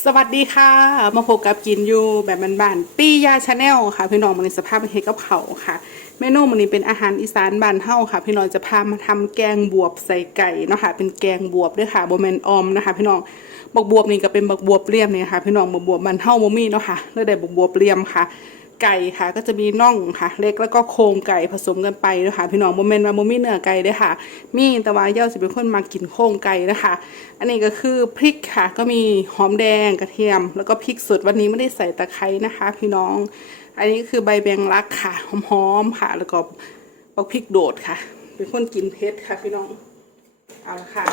สวัสดีค่ะ มาพบกับกินอยู่แบบบ้านๆปี้ยาชาแนลค่ะ พี่น้องมันในสภาพเป็นเฮกับเผาค่ะเมนูมันนี้เป็นอาหารอีสานบ้านเฮาค่ะ พี่น้องจะพามาทำแกงบวบใส่ไก่เนาะค่ะ เป็นแกงบวบด้วยค่ะโบแมนออมนะคะ พี่น้องบักบวบนี่ก็เป็นบักบวบเลี่ยมนี่ค่ะ พี่น้องบักบวบบ้านเฮาบ่มีเนาะค่ะเลยได้บักบวบเลี่ยมค่ะ ไก่ค่ะ ก็จะมีน่องค่ะ เล็กแล้วก็โครงไก่ผสมกันไปนะคะพี่น้องโมเมนต์ว่าโมมี่เนื้อไก่ด้วยค่ะ มีแต่ว่าเย่าจะเป็นคนมากินโครงไก่นะคะ อันนี้ก็คือพริกค่ะ ก็มีหอมแดงกระเทียม แล้วก็พริกสดวันนี้ไม่ได้ใส่ตะไคร้นะคะ พี่น้อง อันนี้คือใบแบงลักค่ะหอมๆค่ะ แล้วก็ปักพริกโดดค่ะ เป็นคนกินเผ็ดค่ะ พี่น้องเอาละค่ะ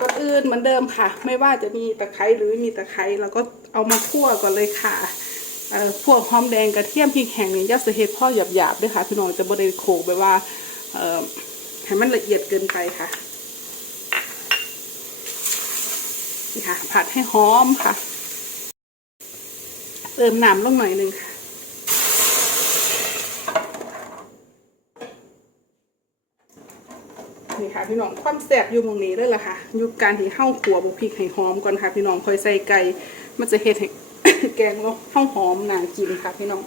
ก่อนอื่นเหมือนเดิมค่ะ ไม่ว่าจะมีตะไคร้หรือไม่มีตะไคร้เราก็เอามาคั่วก่อนเลยค่ะ พวกหอมแดงกระเทียมพริกแห้งเนี่ยัดใส่เห็ดพ่อหยาบๆด้วยค่ะพี่น้องจะบริโขกแบบว่าให้มันละเอียดเกินไปค่ะนี่ค่ะ ผัดให้หอมค่ะเติมน้ำลงหน่อยหนึงค่ะนี่ค่ะพี่น้องความแซ่บอยู่ตรงนี้เลยล่ะค่ะอยู่การที่เข้าขัวบุกพริกให้หอมก่อนค่ะ พี่น้องคอยใส่ไก่มันจะเฮ็ดให้ แกงเราเข้าหอมน่ากินค่ะพี่น้อง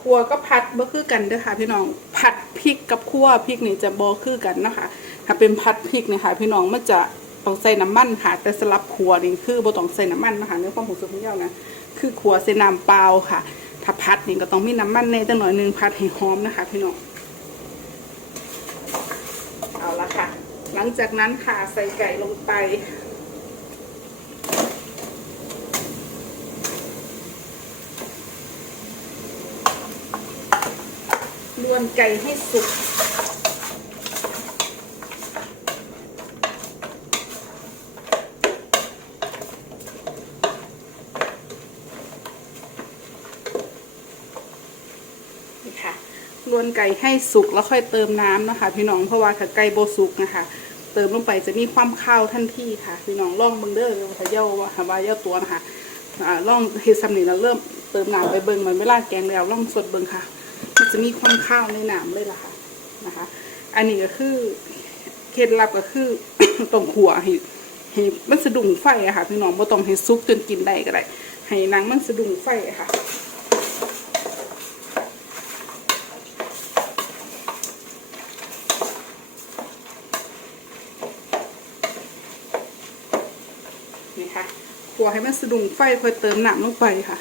ขัวก็ผัดบ่คือกันเด้อค่ะ พี่น้องผัดพริกกับขั่วพริกนี่จะบ่คือกันนะคะ ถ้าเป็นผัดพริกเนี่ยค่ะ พี่น้องมันจะต้องใส่น้ำมันค่ะ แต่สลับขัวนี่คือบ่ต้องใส่น้ำมันนะคะเนื้อความรู้สึกของเจ้านะคือขัวใส่น้ำเปล่าค่ะ ถ้าผัดนี่ก็ต้องมีน้ำมันในจังหน่อยนึงผัดให้หอมนะคะ พี่น้องเอาละค่ะ ห ลังจากนั้นค่ะใส่ไก่ลงไป ลวนไก่ให้สุกนี่ค่ะลวนไก่ให้สุกแล้วค่อยเติมน้ำนะคะพี่น้องเพราะว่าถ้าไก่โบสุกนะคะ เติมลงไปจะมีความข้าวทันทีค่ะพี่น้องล่องเบิงเด้อว่าเย่าว่าว่าเย่าตัวนะคะอ่าล่องเฮซ้ำนี่แล้วเริ่มเติมน้ำไปเบิ่งมันเวลาแกงแล้วล่องสดเบิงค่ะ มันจะมีความข้าวในน้ำเลยล่ะค่ะนะคะ อันนี้ก็คือเคล็ดลับก็คือต้องขัวให้ให้มันสะดุ้งไฟอะค่ะพี่น้องบ่ต้องให้สุกจนกินได้ก็ได้ให้นังมันสะดุ้งไฟอะค่ะ นี่ค่ะขัวให้มันสะดุ้งไฟค่อเติมน้ำลงไปค่ะ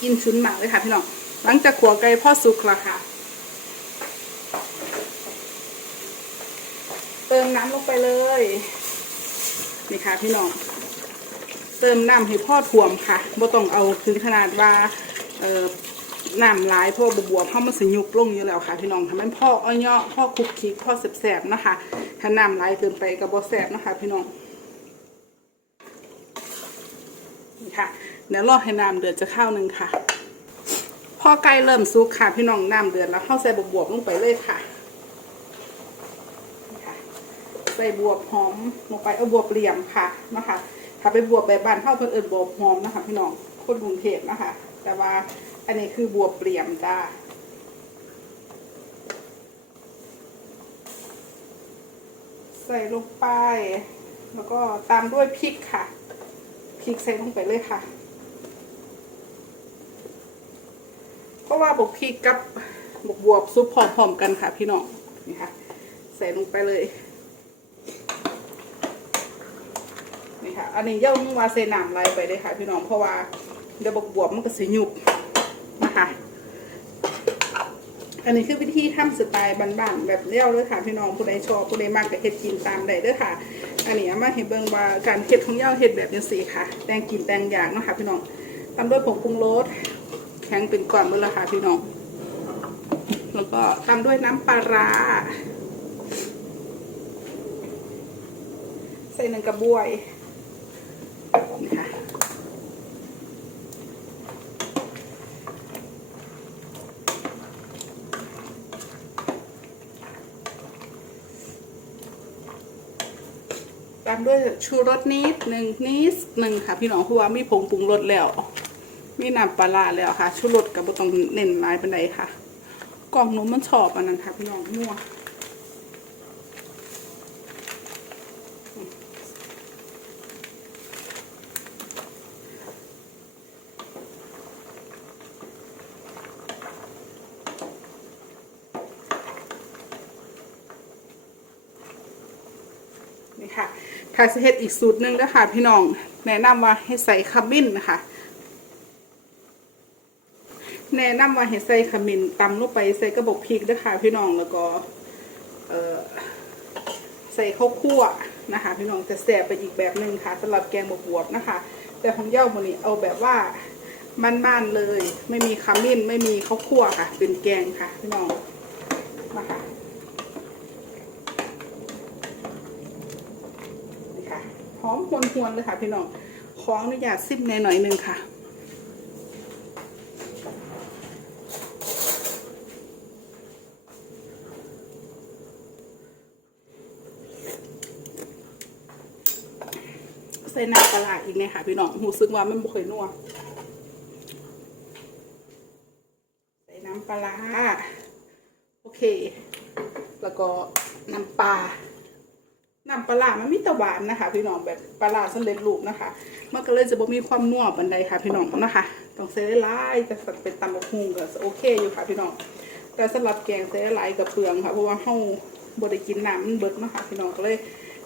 กินชุนหมากเลยค่ะพี่น้องหลังจากขัวไก่พ่อสุกแล้วค่ะ เติมน้ำลงไปเลยนี่ค่ะพี่น้องเติมน้ำให้พ่อถ่วมค่ะบ่ต้องเอาถึงขนาดว่าเออ น้ำลายพราะบวบๆเพรามันสยุกลงอยู่แล้วค่ะพี่น้องทำให้พ่ออ้อยเนาะพ่อคลุกคลิกพ่อแสบๆนะคะถ้าน้ำลายเกินไปก็บ่แสบนะคะพี่น้องนี่ค่ะเดี๋ยวรอให้น้ำเดือดจะข้าวหนึ่งค่ะพอไก่เริ่มสุกค่ะ พี่น้องน้ำเดือดแล้วเข้าใส่บวบๆลงไปเลยค่ะนี่ค่ะใส่บวบหอมลงไปเอาบวบเหลี่ยมค่ะนะคะถ้าเป็นบวบแบบบานเท่าเพิ่นเอิญบวบหอมนะคะ พี่น้องคนกรุงเทพนะคะ แต่ว่า อันนี้คือบวบเหลี่ยมจ้าใส่ลงไป แล้วก็ตามด้วยพริกค่ะ พริกใส่ลงไปเลยค่ะ เพราะว่าบวกพริกกับบวบบวบซุปพร้อมๆกันค่ะ พี่น้อง นี่ค่ะ ใส่ลงไปเลย นี่ค่ะ อันนี้เย่ามึงว่าใส่น้ำลายไปเลยค่ะ พี่น้อง เพราะว่าเดี๋ยวบวบบวบมันก็สิยุบนะคะ อันนี้คือวิธีทำสไตล์บ้านๆแบบเลี้ยวเลยค่ะพี่น้องผู้ใดชอบผู้ใดมากก็เฮ็ดกินตามได้เด้อค่ะ อันนี้มาเห็นเบิ่งว่าการเฮ็ดของเย่าเฮ็ดแบบจังซี่ค่ะ แต่งกินแต่งอย่างเนาะค่ะพี่น้องตามด้วยผงปรุงรสแข็งเป็นก้อนเบิ่ละค่ะพี่น้องแล้วก็ตามด้วยน้ำปลาร้าใส่หนึ่งกระบวย ตามด้วยชูรสนิดหนึ่งนิดหนึ่งค่ะ พี่น้องเพราะว่ามีผงปรุงรสแล้ว มีน้ำปลาแล้วค่ะ ชูรสกับบุต้องเน้นลายปานไดค่ะ กล่องนมมันชอบอันนั้นค่ะพี่น้องนัวนี่ค่ะ ถ้าจะเฮ็ดอีกสูตรหนึ่งนะคะพี่น้องแนะนำว่าให้ใส่ขมิ้นนะคะแนะนำว่าให้ใส่ขมิ้นตำลงไปใส่กระบอกพริกด้วค่ะพี่น้องแล้วก็เอ่อใส่ข้าวคั่วนะคะพี่น้องจะแสบไปอีกแบบหนึ่งค่ะสำหรับแกงบวบๆนะคะ แต่ของเย่ามันนี้เอาแบบว่าบ้านๆเลย ไม่มีขมิ้นไม่มีข้าวคั่วค่ะ เป็นแกงค่ะพี่น้องมาค่ะนี่ค่ะห อมหวนเลยค่ะพี่น้องขออนุญาตซิมในหน่อยหนึงค่ะใส่น้ำปลาอีกเนี่ยค่ะพี่น้องหูซึกว่ามันบ่เคยนัวใส่น้ำปลา โอเค แล้วก็น้ำปลา น้ำปลามันมีตะหวานนะคะ พี่น้องแบบปลาร้าสเร็จรูปนะคะ มันก็เลยจะบ่มีความนัวปันใดค่ะ พี่น้องนะคะ ต้องใส่หลายๆแต่สักเป็นตำบักหุ่งก็โอเคอยู่ค่ะ พี่น้อง แต่สำหรับแกงใส่หลายกับเปลืองค่ะ เพราะว่าเฮาบ่ได้กินน้ำมันเบิดนะคะพี่น้องก็เลย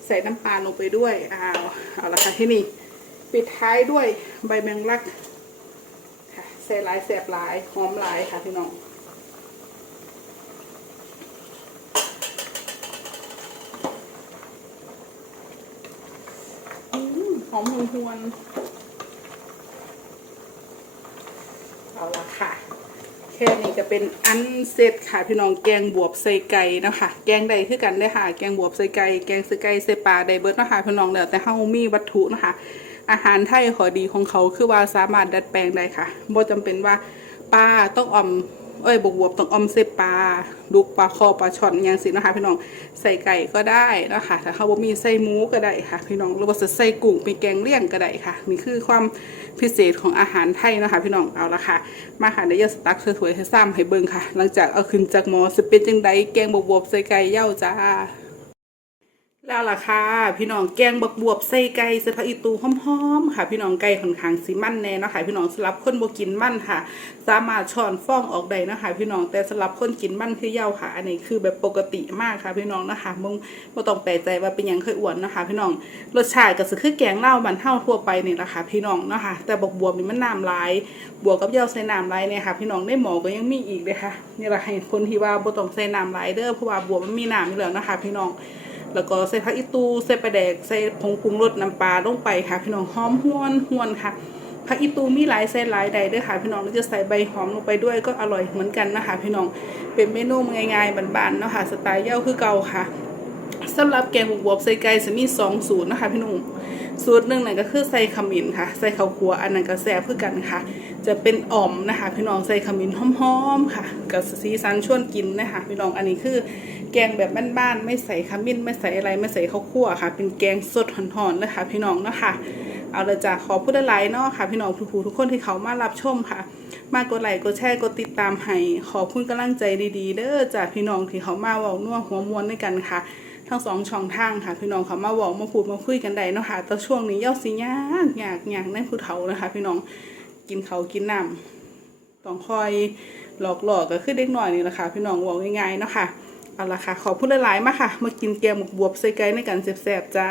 ใส่น้ำปลาลงไปด้วยอ้าวเอาละค่ะที่นี่ปิดท้ายด้วยใบแมงลักค่ะใส่หลายแสบหลายหอมหลายค่ะพี่น้อง อืมหอมหวนเอาละค่ะ แค่นี้ก็เป็นอันเสร็จค่ะพี่น้องแกงบวบใส่ไก่นะคะแกงใดคือกันเลยค่ะ แกงบวบใส่ไก่แกงใส่ไก่ใส่ปลาใดเบิดนาะคะพี่น้องแล้วแต่เฮามีวัตถุนะคะ อาหารไทยขอดีของเขาคือว่าสามารถดัดแปลงได้ค่ะบ่จำเป็นว่าปลาต้องออม เอ้ยบวบต้องออมเสปลาลูกปลาคอปลาช่อนอย่างสินะคะพี่น้องใส่ไก่ก็ได้นะคะถ้าเขาบ่มีใส่หมูก็ได้ค่ะ พี่น้องหรือว่าจะใส่กุ้งเป็นแกงเลี่ยงก็ได้ค่ะ นี่คือความพิเศษของอาหารไทยนะคะ พี่น้องเอาละค่ะ มาค่ะเดี๋ยวจะสตักสวยๆให้ซ้ำให้เบิ่งค่ะ หลังจากเอาขึ้นจากหม้อจะเป็นจังไดแกงบวบใส่ไก่เย่าจ้า แล้วล่ะค่ะ พี่น้องแกงบักบวบใส่ไก่ใส่ผักอีตูหอมๆค่ะ พี่น้องไก่ค่อนข้างสิมันแน่นะค่ะพี่น้องสำหรับคนบกินมันค่ะ สามารถช้อนฟ้องออกได้นะคะ พี่น้องแต่สำหรับคนกินมันคือเหย้าค่ะ อันนี้คือแบบปกติมากค่ะ พี่น้องนะคะมึงบ่ต้องแปลกใจว่าเป็นยังเคยอ้วนนะคะ พี่น้องรสชาติก็คือแกงเล้าบ้านเฮาทั่วไปนี่แหละค่ะพี่น้องเนาะค่ะแต่บักบวบนี่มันน้ำลายบวกกับเหย้าใส่น้ำลายเนี่ยค่ะ พี่น้องในหมอก็ยังมีอีกเลยค่ะนี่แหละให้คนที่ว่าบ่ต้องใส่น้ำลายเด้อเพราะว่าบวบมันมีน้ำอยู่แล้วนะคะ พี่น้อง แล้วก็ใส่ผักอีตูใส่ปลาแดกใส่ผงปรุงรสน้ำปลาลงไปค่ะพี่น้องหอมหวนหวนค่ะผักอีตูมีหลายใส่หลายใดด้วยค่ะพี่น้องเราจะใส่ใบหอมลงไปด้วยก็อร่อยเหมือนกันนะคะพี่น้องเป็นเมนูง่ายๆบานๆเนาะค่ะสไตล์เย่าคือเก่าค่ะสำหรับแกงบวบใส่ไก่จะมีสองสูตรนะคะพี่น้องสูตรหนึ่งนั่นก็คือใส่ขมิ้นค่ะ ใส่ข้าวคั่วอันนั้นก็แซ่บเพื่อกันค่ะ จะเป็นอ่อมนะคะ พี่น้องใส่ขมิ้นหอมๆค่ะกับสีสันชวนกินนะคะพี่น้องอันนี้คือ แกงแบบบ้านๆไม่ใส่ขมิ้นไม่ใส่อะไรไม่ใส่ข้าวคั่วค่ะ เป็นแกงสดหอนๆเลยค่ะพี่น้องเนาะค่ะเอาเลยจ้ะขอพูดอะไรเนาะค่ะ พี่น้องผู้ๆทุกคนที่เขามารับชมค่ะ มากดไลค์กดแชร์กดติดตามให้ขอบคุณกำลังใจดีๆ เด้อจ้ะพี่น้องที่เขามาเว้านัวหัวมวนด้วยกันค่ะ ทั้งสองช่องทางค่ะ พี่น้องเขามาเว้ามาพูดมาคุยกันได้เนาะค่ะแต่ช่วงนี้ย่าสิยากยากยากในผู้เฒ่านะคะ พี่น้องกินเขากินน้ำต้องคอยหลอกหลอกก็คือเด็กหน่อยนี่แหละค่ะ พี่น้องบอกง่ายๆเนาะค่ะ เอาละค่ะ ขอพูดหลายๆมาค่ะ มากินแกงหมกบวบใส่ไก่ในกันแซ่บๆจ้า